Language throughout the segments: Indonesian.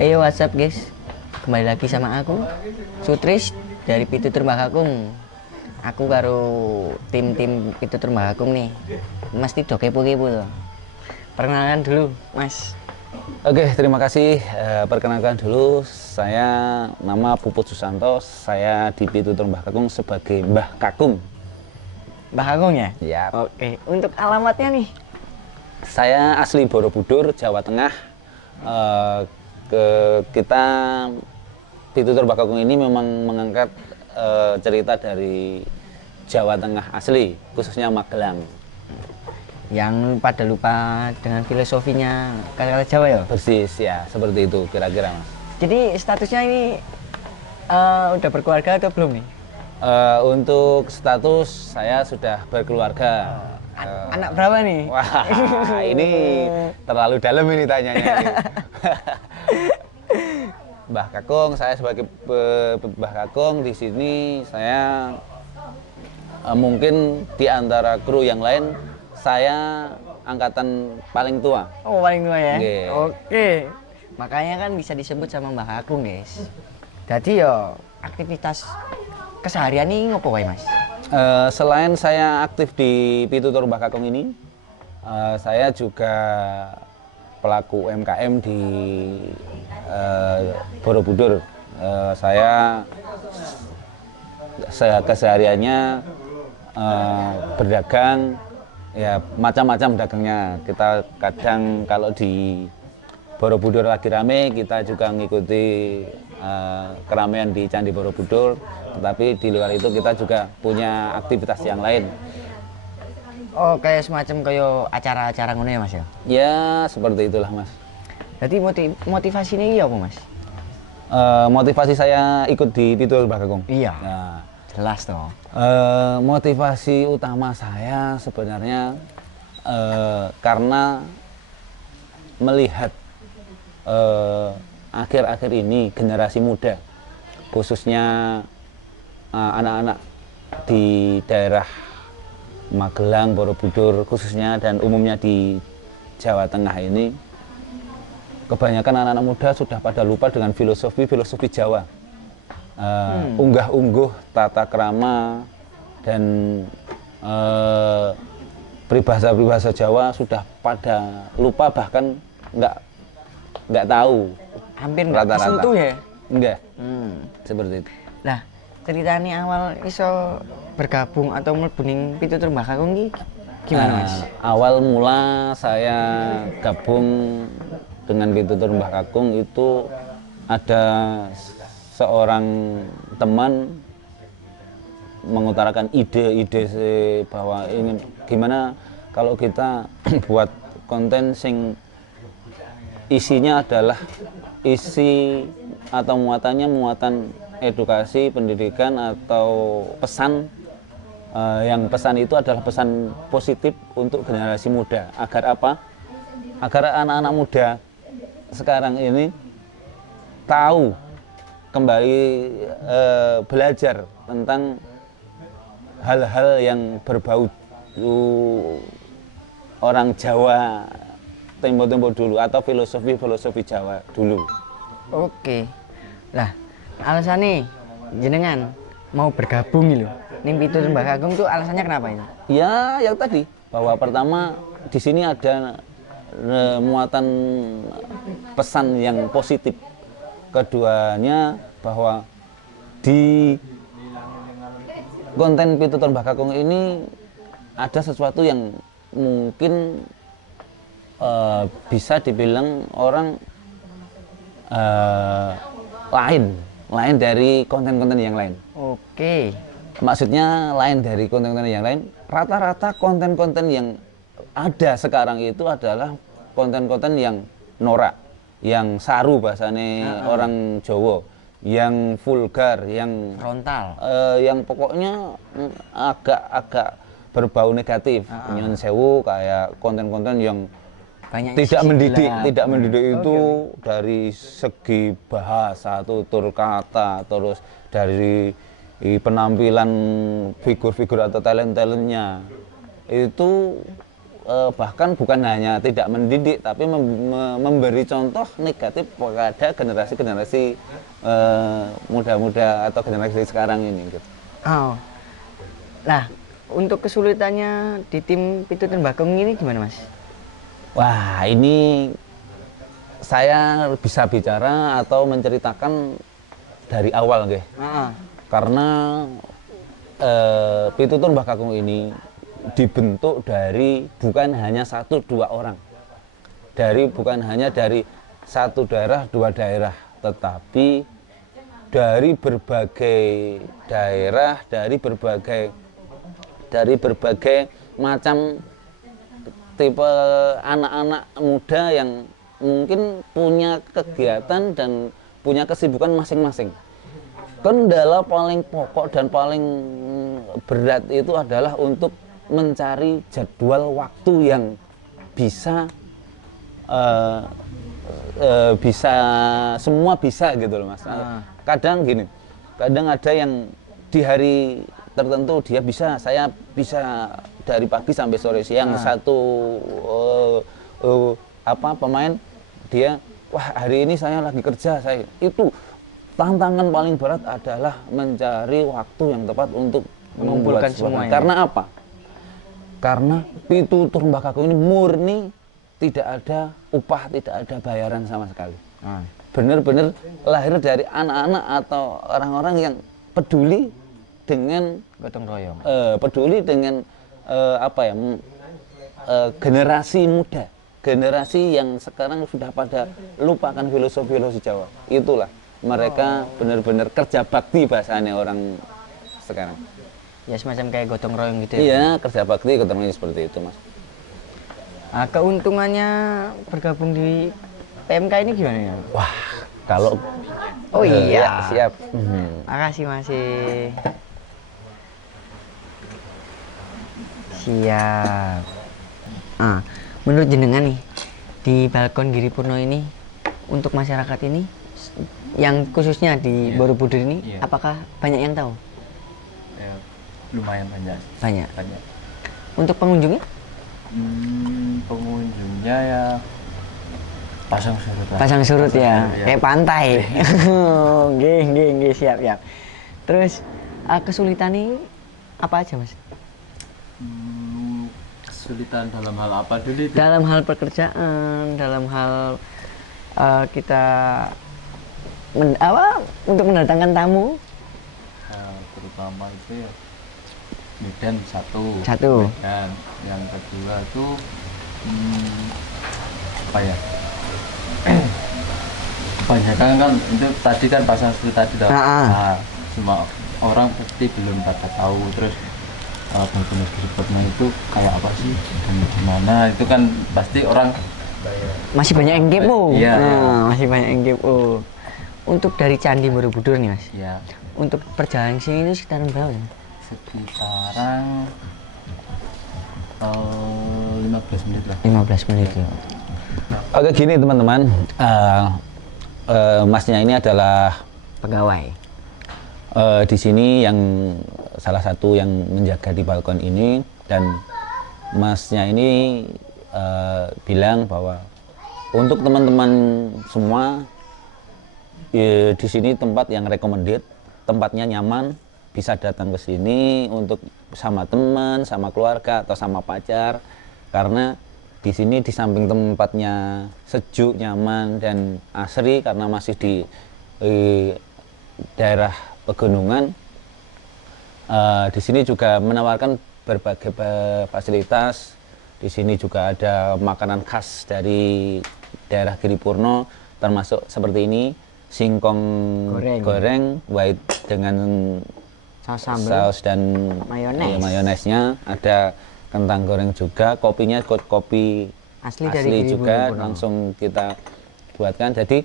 Ayo WhatsApp guys, kembali lagi sama aku Sutris dari Pitutur Mbah Kakung. Aku karo tim Pitutur Mbah Kakung nih. Mas Tido kepo-kepo loh. Perkenalkan dulu Mas. Oke, terima kasih. Perkenalkan dulu, saya nama Puput Susanto. Saya di Pitutur Mbah Kakung sebagai Mbah Kakung. Mbah Kakung ya? Ya. Oke, untuk alamatnya nih. Saya asli Borobudur, Jawa Tengah. Kita Pitutur Mbah Kakung ini memang mengangkat cerita dari Jawa Tengah asli, khususnya Magelang. Yang pada lupa dengan filosofinya kata-kata Jawa ya? Persis ya, seperti itu kira-kira Mas. Jadi statusnya ini udah berkeluarga atau belum nih? Untuk status saya sudah berkeluarga. Anak berapa nih? Wah, ini terlalu dalam ini tanyanya. Ini. Mbah Kakung, saya sebagai Mbah Kakung di sini saya mungkin di antara kru yang lain saya angkatan paling tua. Oh, paling tua ya? Yeah. Oke. Makanya kan bisa disebut sama Mbah Kakung, guys. Jadi ya aktivitas keseharian ini ngopo wae, Mas? Selain saya aktif di Pitutur Mbah Kakung ini, saya juga pelaku UMKM di Borobudur. Saya kesehariannya berdagang, ya macam-macam dagangnya. Kita kadang kalau di Borobudur lagi rame, kita juga mengikuti keramaian di Candi Borobudur. Tetapi di luar itu kita juga punya aktivitas yang lain. Oh, kayak semacam kayak acara-acara ngono ya, Mas ya? Ya, seperti itulah, Mas. Jadi motivasinya iya apa, Mas? Motivasi saya ikut di Pitutur Mbah Kakung. Iya. Nah, jelas toh. Motivasi utama saya sebenarnya karena melihat akhir-akhir ini generasi muda, khususnya anak-anak di daerah Magelang, Borobudur khususnya dan umumnya di Jawa Tengah ini, kebanyakan anak-anak muda sudah pada lupa dengan filosofi Jawa. Unggah-ungguh tata krama dan peribahasa Jawa sudah pada lupa, bahkan nggak tahu. Hampir nggak rata-rata kesentuh ya? Enggak. Seperti itu. Nah, ceritanya awal iso bergabung atau mlebu ning Pitutur Mbah Kakung iki gimana, Mas? Awal mula saya gabung dengan Pitutur Mbah Kakung itu ada seorang teman mengutarakan ide bahwa ingin gimana kalau kita buat konten sing isinya adalah isi atau muatan edukasi, pendidikan atau pesan, yang pesan itu adalah pesan positif untuk generasi muda. Agar apa? Agar anak-anak muda sekarang ini tahu kembali belajar tentang hal-hal yang berbau orang Jawa tempo-tempo dulu atau filosofi Jawa dulu. Oke. Lah, alasannya jenengan mau bergabung gitu ning Pitutur Mbah Kakung tuh alasannya kenapa ini? Ya, yang tadi bahwa pertama di sini ada muatan pesan yang positif. Keduanya bahwa di konten Pitutur Mbah Kakung ini ada sesuatu yang mungkin bisa dibilang orang lain dari konten-konten yang lain. Oke. Maksudnya lain dari konten-konten yang lain. Rata-rata konten-konten yang ada sekarang itu adalah konten-konten yang norak, yang saru bahasane orang Jawa, yang vulgar, yang frontal, yang pokoknya agak berbau negatif. Nyon sewu kayak konten-konten yang banyak tidak mendidik itu dari segi bahasa, tutur kata, terus dari penampilan figur-figur atau talent-talentnya itu bahkan bukan hanya tidak mendidik tapi memberi contoh negatif kepada generasi-generasi muda-muda atau generasi sekarang ini gitu. Oh. Nah, untuk kesulitannya di tim Pitutur Bagong ini gimana, Mas? Wah, ini saya bisa bicara atau menceritakan dari awal, nggih. Karena Pitutur Bagong ini dibentuk dari bukan hanya 1-2 orang, bukan hanya dari satu daerah, 2 daerah, tetapi dari berbagai daerah, dari berbagai macam tipe anak-anak muda yang mungkin punya kegiatan dan punya kesibukan masing-masing. Kendala paling pokok dan paling berat itu adalah untuk mencari jadwal waktu yang bisa semua bisa gitu loh, Mas. Kadang gini, kadang ada yang di hari tertentu dia bisa, saya bisa dari pagi sampai sore siang. Satu pemain dia, wah hari ini saya lagi kerja, saya itu tantangan paling berat adalah mencari waktu yang tepat untuk mengumpulkan semuanya. Karena apa? Karena Pitutur Bagong ini murni tidak ada upah, tidak ada bayaran sama sekali. Benar-benar lahir dari anak-anak atau orang-orang yang peduli dengan gotong royong, peduli dengan generasi muda, generasi yang sekarang sudah pada lupakan filosofi Jawa. Itulah mereka benar-benar kerja bakti bahasanya orang sekarang. Ya semacam kayak gotong royong gitu ya? Iya, kerja bakti gotong royong seperti itu, Mas. Nah, keuntungannya bergabung di PMK ini gimana ya? Wah, kalau oh iya, ya, siap. Makasih masih siap. Menurut jenengan nih di Balkon Giripurno ini untuk masyarakat ini yang khususnya di Borobudur ini, apakah banyak yang tahu? Ya, lumayan banyak. Banyak. Untuk pengunjungnya? Pengunjungnya ya pasang surut lah. Pasang surut ya, kayak pantai. Nggih, siap. Terus kesulitan ini apa aja, Mas? Kesulitan dalam hal apa dulu itu? Dalam hal pekerjaan, dalam hal kita untuk mendatangkan tamu. Terutama itu ya Medan satu. Medan. Yang kedua itu apa ya? Kebanyakan kan itu tadi kan pasang surut tadi dah. Semua orang pasti belum pada tahu. Terus Balkon Giripurno itu kayak apa sih dan gimana, itu kan pasti orang masih banyak yang kepo. Iya. Masih banyak yang kepo. Untuk dari Candi Borobudur nih, Mas. Iya. Untuk perjalanan sini itu sekitaran berapa? Sekitaran 15 menit lah. 15 menit ya. Oke, gini teman-teman, Masnya ini adalah Pegawai. di sini yang salah satu yang menjaga di balkon ini, dan Masnya ini bilang bahwa untuk teman-teman semua di sini tempat yang recommended, tempatnya nyaman, bisa datang ke sini untuk sama teman, sama keluarga atau sama pacar, karena di sini di samping tempatnya sejuk, nyaman dan asri karena masih di daerah pegunungan. Di sini juga menawarkan berbagai fasilitas. Di sini juga ada makanan khas dari daerah Giripurno, termasuk seperti ini, singkong goreng white dengan saus dan mayonesnya. Ada kentang goreng juga, kopinya kopi asli dari juga Giripurno. Langsung kita buatkan. Jadi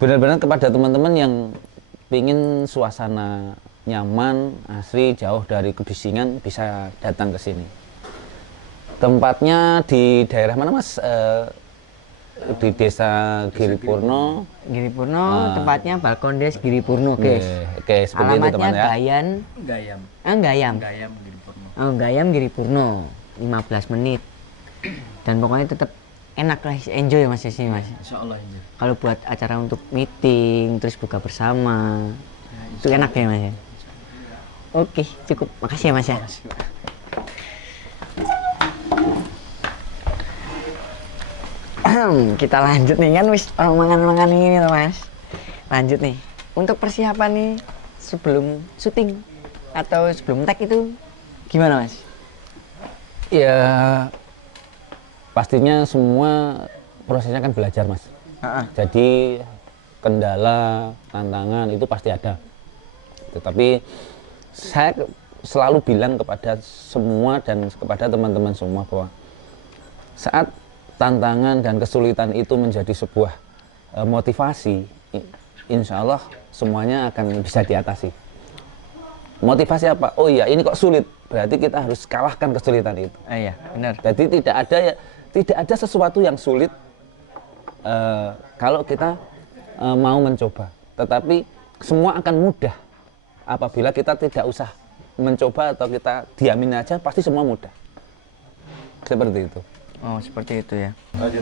benar-benar kepada teman-teman yang ingin suasana nyaman, asri, jauh dari kebisingan, bisa datang ke sini. Tempatnya di daerah mana, Mas? Di Desa Giripurno. Tempatnya Balkon Des Giripurno, guys. Oke, seperti itu teman ya. Gayam. Gayam Giripurno. Oh, Gayam Giripurno. 15 menit Dan pokoknya tetap enak lah, enjoy ya Mas di sini Mas. Insya Allah ini. Kalau buat acara untuk meeting, terus buka bersama, itu enak ya Mas ya. Oke, cukup. Makasih ya Mas ya. Kita lanjut nih kan wis orang mangan ini loh Mas. Lanjut nih. Untuk persiapan nih sebelum syuting atau sebelum tag itu gimana Mas? Ya pastinya semua prosesnya kan belajar Mas. Jadi kendala, tantangan itu pasti ada. Tetapi saya selalu bilang kepada semua dan kepada teman-teman semua bahwa saat tantangan dan kesulitan itu menjadi sebuah motivasi, insya Allah semuanya akan bisa diatasi. Motivasi apa? Oh iya, ini kok sulit, berarti kita harus kalahkan kesulitan itu. Iya, benar. Jadi tidak ada sesuatu yang sulit kalau kita mau mencoba. Tetapi semua akan mudah apabila kita tidak usah mencoba atau kita diamin aja, pasti semua mudah. Seperti itu. Oh, seperti itu ya. Lanjut.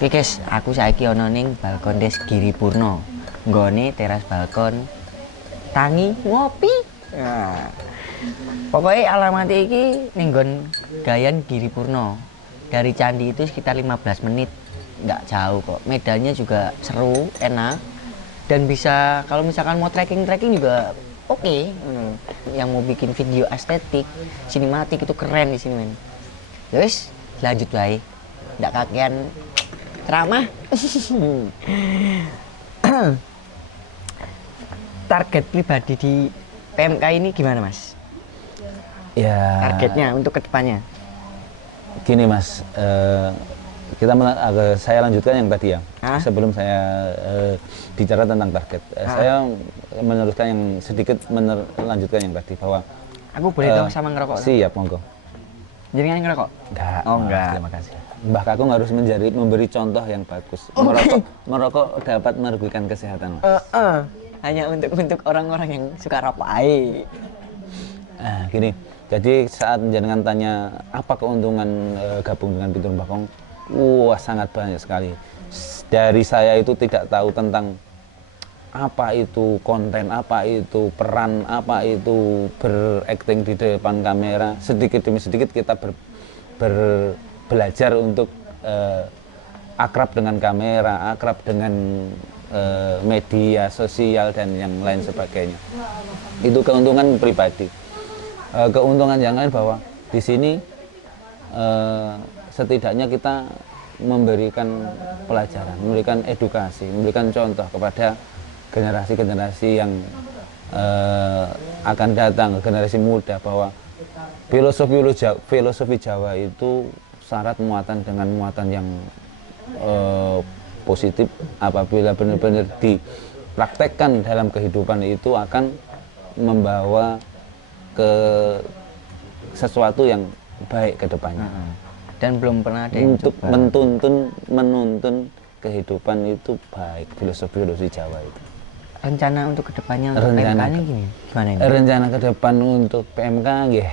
Oke guys, aku saiki ono ning balkon Des Giripurno. Nggone teras balkon tangi ngopi. Nah. Pokoknya alamat iki ning nggon Gayan Giripurno. Dari candi itu sekitar 15 menit. Nggak jauh kok. Medannya juga seru, enak. Dan bisa kalau misalkan mau trekking juga oke. Yang mau bikin video estetik, sinematik itu keren di sini, men. Terus lanjut baik, nggak kakean ceramah. Target pribadi di PMK ini gimana Mas? Ya. Targetnya untuk kedepannya? Gini Mas, saya lanjutkan yang tadi ya. Sebelum saya bicara tentang target, saya meneruskan yang sedikit melanjutkan yang tadi bahwa aku boleh dong sama ngerokok? Siap, monggo. Jadi kan ngerokok? Enggak. Oh enggak. Terima kasih. Mbah Kakung harus memberi contoh yang bagus. Merokok dapat merugikan kesehatan, Mas. Hanya untuk orang-orang yang suka rokok aja. Nah, gini. Jadi saat jenengan tanya apa keuntungan gabung dengan Pintu Mbah Kakung, wah sangat banyak sekali. Dari saya itu tidak tahu tentang apa itu konten, apa itu peran, apa itu berakting di depan kamera. Sedikit demi sedikit kita belajar untuk akrab dengan kamera, akrab dengan media sosial dan yang lain sebagainya. Itu keuntungan pribadi. Keuntungan yang lain bahwa di sini setidaknya kita memberikan pelajaran, memberikan edukasi, memberikan contoh kepada generasi-generasi yang akan datang, generasi muda, bahwa filosofi Jawa itu syarat muatan dengan muatan yang positif. Apabila benar-benar dipraktekkan dalam kehidupan itu akan membawa ke sesuatu yang baik ke depannya. Dan belum pernah ada yang untuk coba. menuntun kehidupan itu baik, filosofi Jawa itu. Rencana untuk kedepannya untuk PMK-nya gini, gimana ini? Rencana ke depan untuk PMK, ya.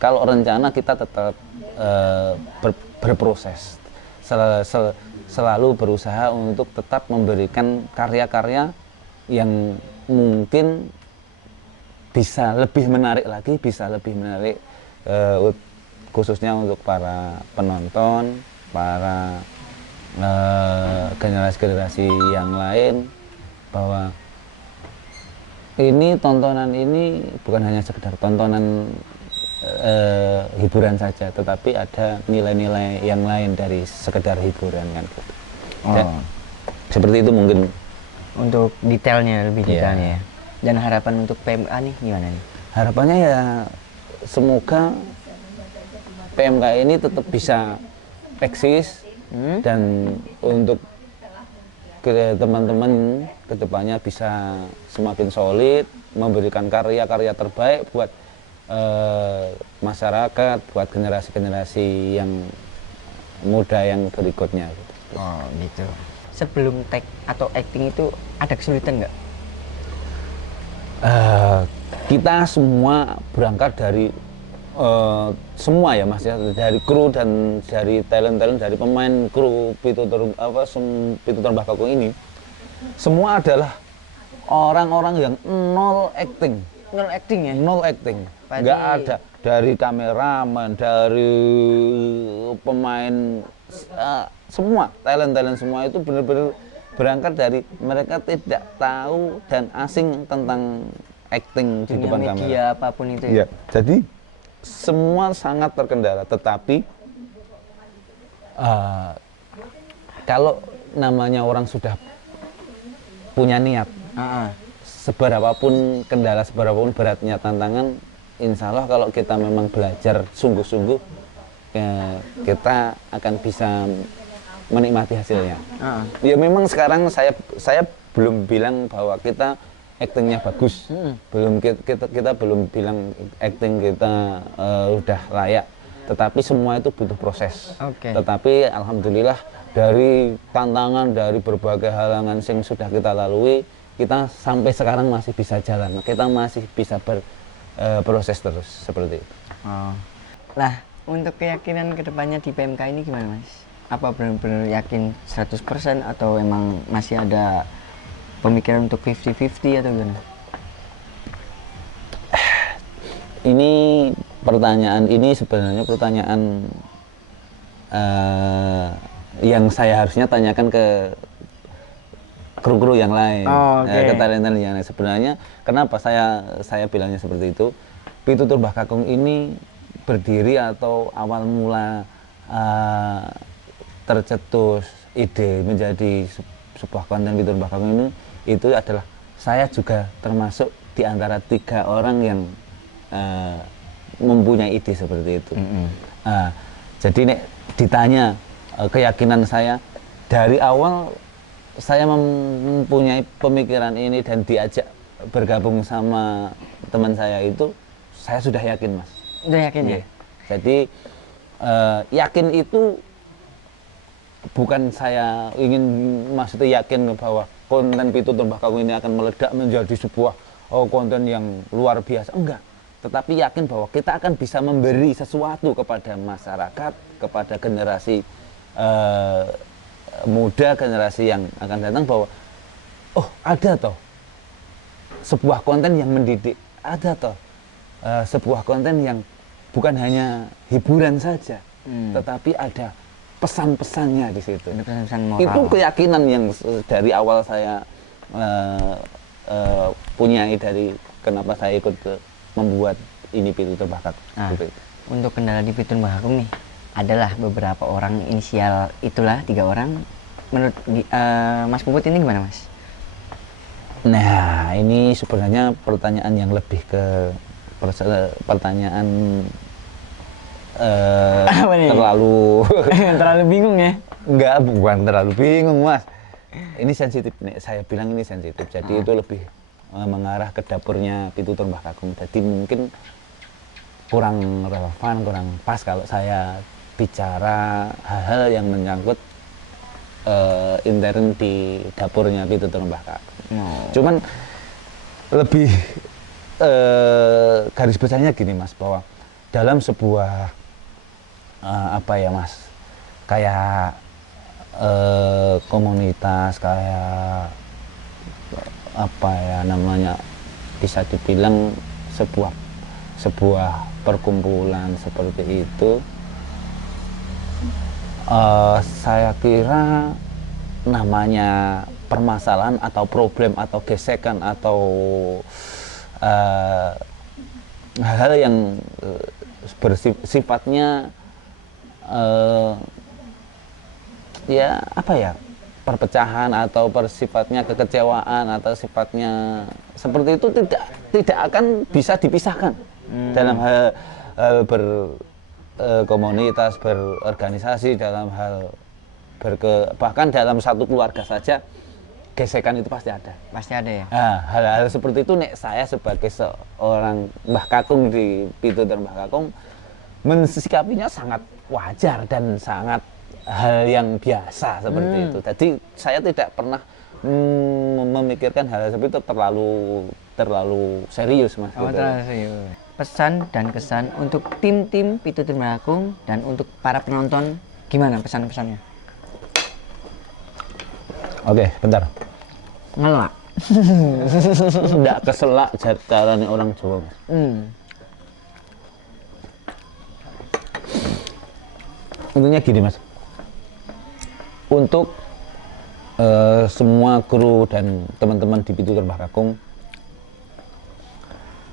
Kalau rencana kita tetap berproses, selalu berusaha untuk tetap memberikan karya-karya yang mungkin bisa lebih menarik lagi, bisa lebih menarik khususnya untuk para penonton, para generasi-generasi yang lain, bahwa ini tontonan ini bukan hanya sekedar tontonan hiburan saja, tetapi ada nilai-nilai yang lain dari sekedar hiburan kan gitu. Seperti itu mungkin untuk detailnya, lebih detailnya ya. Dan harapan untuk PMK nih gimana nih? Harapannya ya semoga PMK ini tetap bisa eksis dan untuk teman-teman kedepannya bisa semakin solid, memberikan karya-karya terbaik buat masyarakat, buat generasi-generasi yang muda yang berikutnya. Oh gitu. Sebelum tag atau acting itu ada kesulitan nggak? Kita semua berangkat dari semua ya Mas ya, dari kru dan dari talent dari pemain kru Pitutur Mbah Kakung ini, semua adalah orang-orang yang nol acting. Nol acting ya? Nol acting. Berarti- Nggak ada dari kameramen, dari pemain, semua talent semua itu benar-benar berangkat dari mereka tidak tahu dan asing tentang acting di Dunia depan media kamera. apapun itu ya? Iya, jadi semua sangat terkendala, tetapi kalau namanya orang sudah punya niat, seberapapun kendala, seberapapun beratnya tantangan, insya Allah kalau kita memang belajar sungguh-sungguh, ya, kita akan bisa menikmati hasilnya. Ya memang sekarang saya belum bilang bahwa kita aktingnya bagus, belum kita belum bilang akting kita udah layak, tetapi semua itu butuh proses. Tetapi alhamdulillah dari tantangan, dari berbagai halangan yang sudah kita lalui, kita sampai sekarang masih bisa jalan, kita masih bisa berproses terus seperti itu. Nah, untuk keyakinan kedepannya di PMK ini gimana Mas? Apa benar-benar yakin 100% atau emang masih ada pemikiran untuk 50-50 atau gimana? Ini pertanyaan ini sebenarnya pertanyaan yang saya harusnya tanyakan ke kru-kru yang lain, ke talent yang lain. Sebenarnya kenapa saya bilangnya seperti itu? Pitutur Mbah Kakung ini berdiri atau awal mula tercetus ide menjadi sebuah konten Pitutur Mbah Kakung ini, itu adalah saya juga termasuk di antara 3 orang yang mempunyai ide seperti itu. Jadi nek ditanya keyakinan saya, dari awal saya mempunyai pemikiran ini dan diajak bergabung sama teman saya itu, saya sudah yakin Mas. Udah yakin ya? Jadi yakin itu bukan saya ingin maksudnya yakin bahwa konten Pitutur Mbah Kakung ini akan meledak menjadi sebuah konten yang luar biasa, enggak. Tetapi yakin bahwa kita akan bisa memberi sesuatu kepada masyarakat, kepada generasi muda, generasi yang akan datang, bahwa ada toh sebuah konten yang mendidik, ada toh sebuah konten yang bukan hanya hiburan saja, tetapi ada pesan-pesannya di situ. Pesan moral. Itu keyakinan yang dari awal saya punyai, dari kenapa saya ikut membuat ini Pitutur Mbah Kakung. Untuk kendala di Pitutur Mbah Kakung nih, adalah beberapa orang inisial itulah 3 orang. Menurut Mas Puput ini gimana Mas? Nah, ini sebenarnya pertanyaan yang lebih ke pertanyaan terlalu bingung ya? Enggak, bukan terlalu bingung Mas. Ini sensitif nih, saya bilang ini sensitif. Jadi itu lebih mengarah ke dapurnya Pitutur Mbah Kakung. Jadi mungkin kurang relevan, kurang pas kalau saya bicara hal-hal yang menyangkut intern di dapurnya Pitutur Mbah Kakung. Cuman lebih garis besarnya gini Mas, bahwa dalam sebuah apa ya Mas, kayak komunitas, kayak apa ya namanya, bisa dibilang sebuah perkumpulan seperti itu, saya kira namanya permasalahan atau problem atau gesekan atau hal-hal yang bersifatnya ya apa ya, perpecahan atau bersifatnya kekecewaan atau sifatnya seperti itu tidak akan bisa dipisahkan dalam hal berkomunitas, berorganisasi, dalam hal bahkan dalam satu keluarga saja gesekan itu pasti ada. Pasti ada ya? Hal-hal seperti itu nek saya sebagai seorang Mbah Kakung di Pitutur Mbah Kakung mensikapinya sangat wajar dan sangat hal yang biasa seperti itu. Jadi saya tidak pernah memikirkan hal seperti itu terlalu serius Mas. Terlalu serius. pesan dan kesan untuk tim-tim Pitutur Mbah dan untuk para penonton, gimana pesan-pesannya? Oke, bentar. Ngelak. Nggak keselak caranya orang Jawa. Intinya gini Mas, untuk semua kru dan teman-teman di Pitutur Mbah Kakung,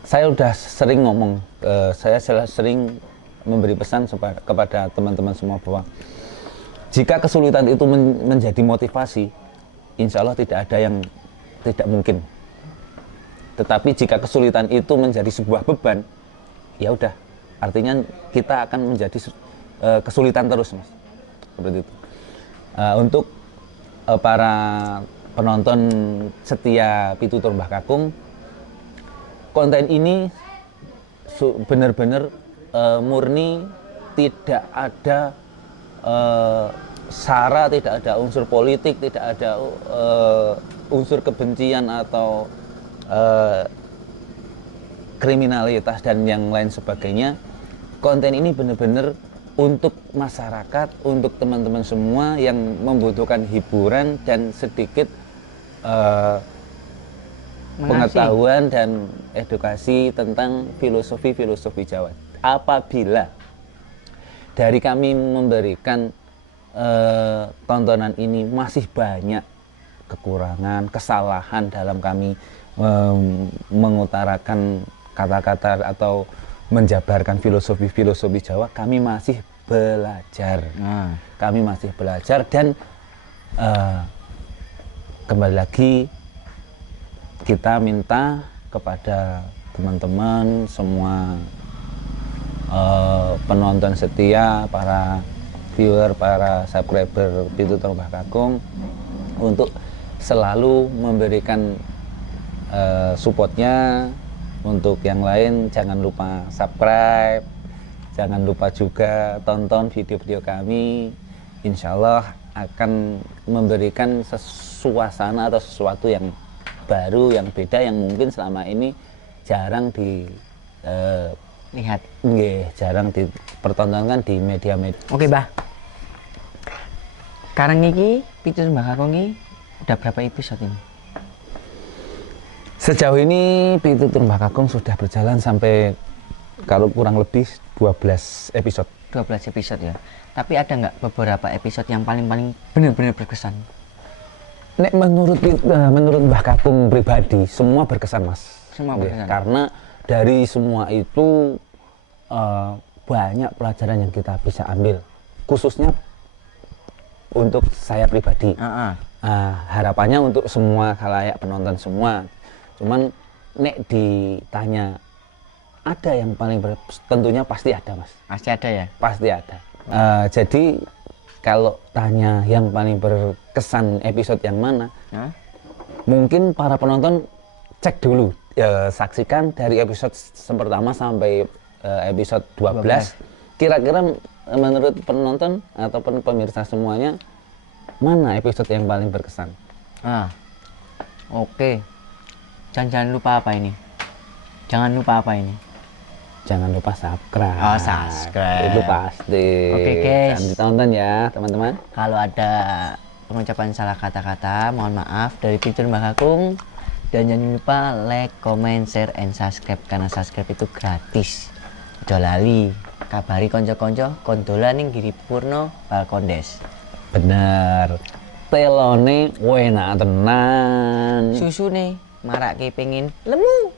saya udah sering ngomong, saya sering memberi pesan kepada teman-teman semua bahwa jika kesulitan itu menjadi motivasi, insya Allah tidak ada yang tidak mungkin. Tetapi jika kesulitan itu menjadi sebuah beban, ya udah, artinya kita akan menjadi kesulitan terus, Mas. Seperti itu. Untuk para penonton setia Pitutur Mbah Kakung, konten ini benar-benar murni, tidak ada sara, tidak ada unsur politik, tidak ada unsur kebencian atau kriminalitas dan yang lain sebagainya. Konten ini benar-benar untuk masyarakat, untuk teman-teman semua yang membutuhkan hiburan dan sedikit pengetahuan dan edukasi tentang filosofi Jawa. Apabila dari kami memberikan tontonan ini masih banyak kekurangan, kesalahan dalam kami mengutarakan kata-kata atau menjabarkan filosofi Jawa, kami masih belajar. Kami masih belajar dan kembali lagi kita minta kepada teman-teman semua penonton setia, para viewer, para subscriber Pitutur Mbah Kakung untuk selalu memberikan supportnya. Untuk yang lain jangan lupa subscribe, jangan lupa juga tonton video-video kami. Insya Allah akan memberikan suasana atau sesuatu yang baru, yang beda, yang mungkin selama ini jarang lihat, jarang dipertontonkan di media-media. Oke, Mbah. Sekarang ini Pitutur Mbah Kakung ini udah berapa episode ini? Sejauh ini Pitutur Mbah Kakung sudah berjalan sampai kalau kurang lebih 12 episode. 12 episode ya. Tapi ada nggak beberapa episode yang paling benar-benar berkesan? Nek menurut Mbah Kakung pribadi semua berkesan, Mas. Semua berkesan. Karena dari semua itu banyak pelajaran yang kita bisa ambil, khususnya untuk saya pribadi. Harapannya untuk semua khalayak penonton semua. Cuman nek ditanya ada yang paling tentunya pasti ada, Mas. Pasti ada ya? Pasti ada. Jadi kalau tanya yang paling berkesan episode yang mana, mungkin para penonton cek dulu, saksikan dari episode pertama sampai episode 12. Kira-kira menurut penonton ataupun pemirsa semuanya, mana episode yang paling berkesan? Oke. Jangan lupa apa ini? Jangan lupa apa ini? Jangan lupa subscribe. Oh, subscribe. Itu pasti. Oke, guys. Jangan ditonton ya, teman-teman. Kalau ada pengucapan salah kata-kata, mohon maaf dari Pitutur Mbah Kakung. Dan jangan lupa like, comment, share, and subscribe. Karena subscribe itu gratis. Udah lali. Kabari konco-konco, kondolan ning Giripurno Balkondes. Bener. Telone enak tenan. Susu nih, marak kepingin lemu.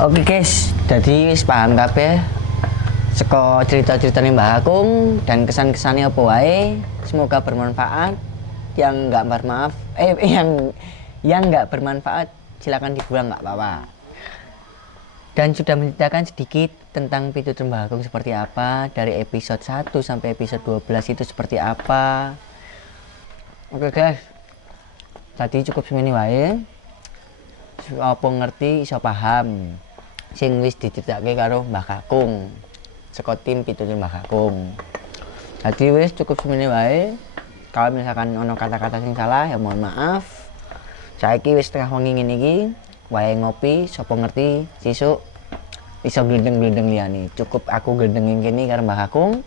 Oke guys, jadi wis paham kabeh saka cerita-ceritane Mbah Kakung dan kesan-kesannya apa wae. Semoga bermanfaat. Yang nggak bermaaf, yang nggak bermanfaat silakan dibuang, nggak apa-apa. Dan sudah menceritakan sedikit tentang Pitutur Mbah Kakung seperti apa, dari episode 1 sampai episode 12 itu seperti apa. Oke guys, tadi cukup semini wae. Apa ngerti iso paham sing wis diceritake karo Mbah Kakung saka tim Pitutur Mbah Kakung. Tadi wis cukup semini wae. Kalau misalkan ono kata-kata sing salah ya mohon maaf. Saiki wis tengah wengi ngene iki, wayahe ngopi, sapa ngerti sesuk iso glendeng-glendeng liyane. Cukup aku glendeng kene karo Mbah Kakung.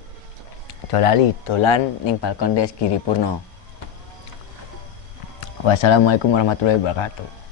Aja lali dolan ning balkon Des Giripurno. Wassalamualaikum warahmatullahi wabarakatuh.